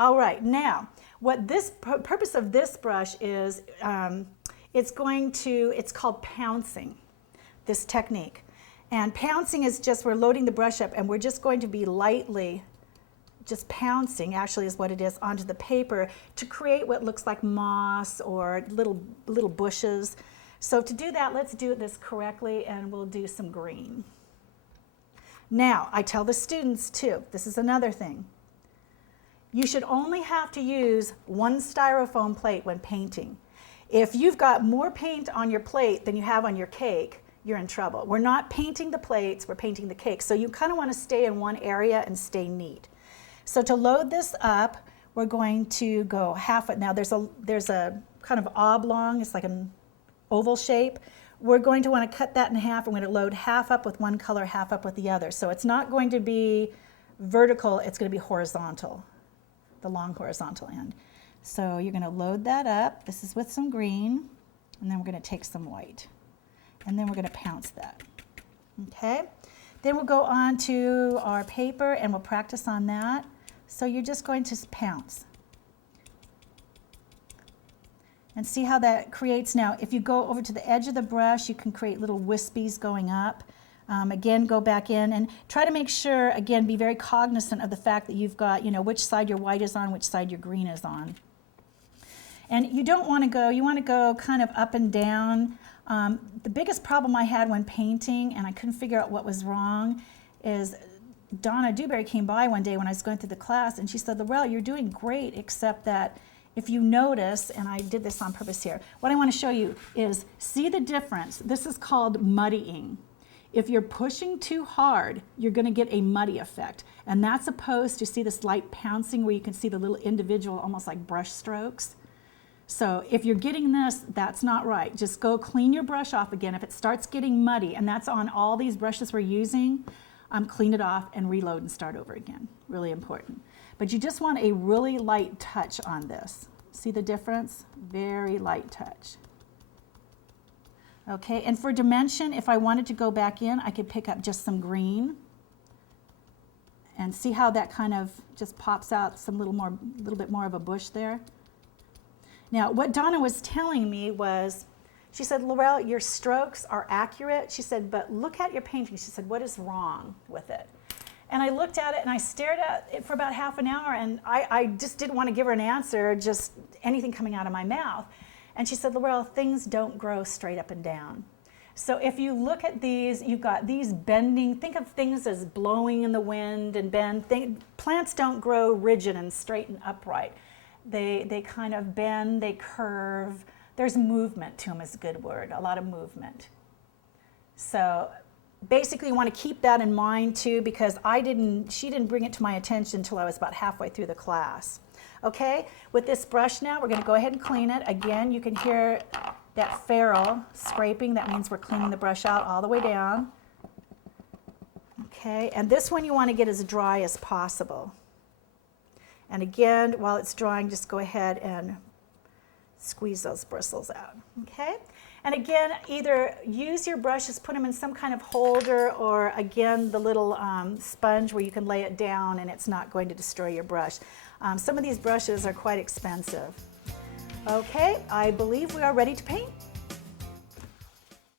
All right, now, what this purpose of this brush is, it's called pouncing, this technique. And pouncing is just, we're loading the brush up and we're just going to be lightly just pouncing, actually is what it is, onto the paper to create what looks like moss or little bushes. So to do that, let's do this correctly and we'll do some green. Now, I tell the students too, this is another thing. You should only have to use one styrofoam plate when painting. If you've got more paint on your plate than you have on your cake, you're in trouble. We're not painting the plates, we're painting the cake. So you kind of want to stay in one area and stay neat. So to load this up, we're going to go half it. Now there's a kind of oblong, it's like an oval shape. We're going to want to cut that in half. I'm going to load half up with one color, half up with the other. So it's not going to be vertical, it's going to be horizontal, the long horizontal end. So you're going to load that up. This is with some green, and then we're going to take some white. And then we're going to pounce that. Okay? Then we'll go on to our paper and we'll practice on that. So you're just going to pounce. And see how that creates. Now, if you go over to the edge of the brush, you can create little wispies going up. Again, go back in and try to make sure, again, be very cognizant of the fact that you've got, which side your white is on, which side your green is on. And you don't want to go, you want to go kind of up and down. The biggest problem I had when painting, and I couldn't figure out what was wrong, is Donna Dewberry came by one day when I was going through the class, and she said, Laure'l, you're doing great, except that if you notice, and I did this on purpose here, what I want to show you is, see the difference. This is called muddying. If you're pushing too hard, you're going to get a muddy effect. And that's opposed to, see this light pouncing where you can see the little individual, almost like brush strokes. So if you're getting this, that's not right. Just go clean your brush off again. If it starts getting muddy, and that's on all these brushes we're using, clean it off and reload and start over again. Really important. But you just want a really light touch on this. See the difference? Very light touch. Okay, and for dimension, if I wanted to go back in, I could pick up just some green and see how that kind of just pops out some little bit more of a bush there. Now, what Donna was telling me was, she said, Laure'l, your strokes are accurate. She said, but look at your painting. She said, what is wrong with it? And I looked at it and I stared at it for about half an hour, and I just didn't want to give her an answer, just anything coming out of my mouth. And she said, Laure'l, things don't grow straight up and down. So if you look at these, you've got these bending, think of things as blowing in the wind and bend. Plants don't grow rigid and straight and upright. They kind of bend, they curve. There's movement to them is a good word, a lot of movement. So basically you want to keep that in mind too, because she didn't bring it to my attention until I was about halfway through the class. Okay, with this brush now, we're going to go ahead and clean it. Again, you can hear that ferrule scraping. That means we're cleaning the brush out all the way down. Okay, and this one you want to get as dry as possible. And again, while it's drying, just go ahead and squeeze those bristles out. Okay, and again, either use your brushes, put them in some kind of holder, or again, the little sponge where you can lay it down and it's not going to destroy your brush. Some of these brushes are quite expensive. Okay, I believe we are ready to paint.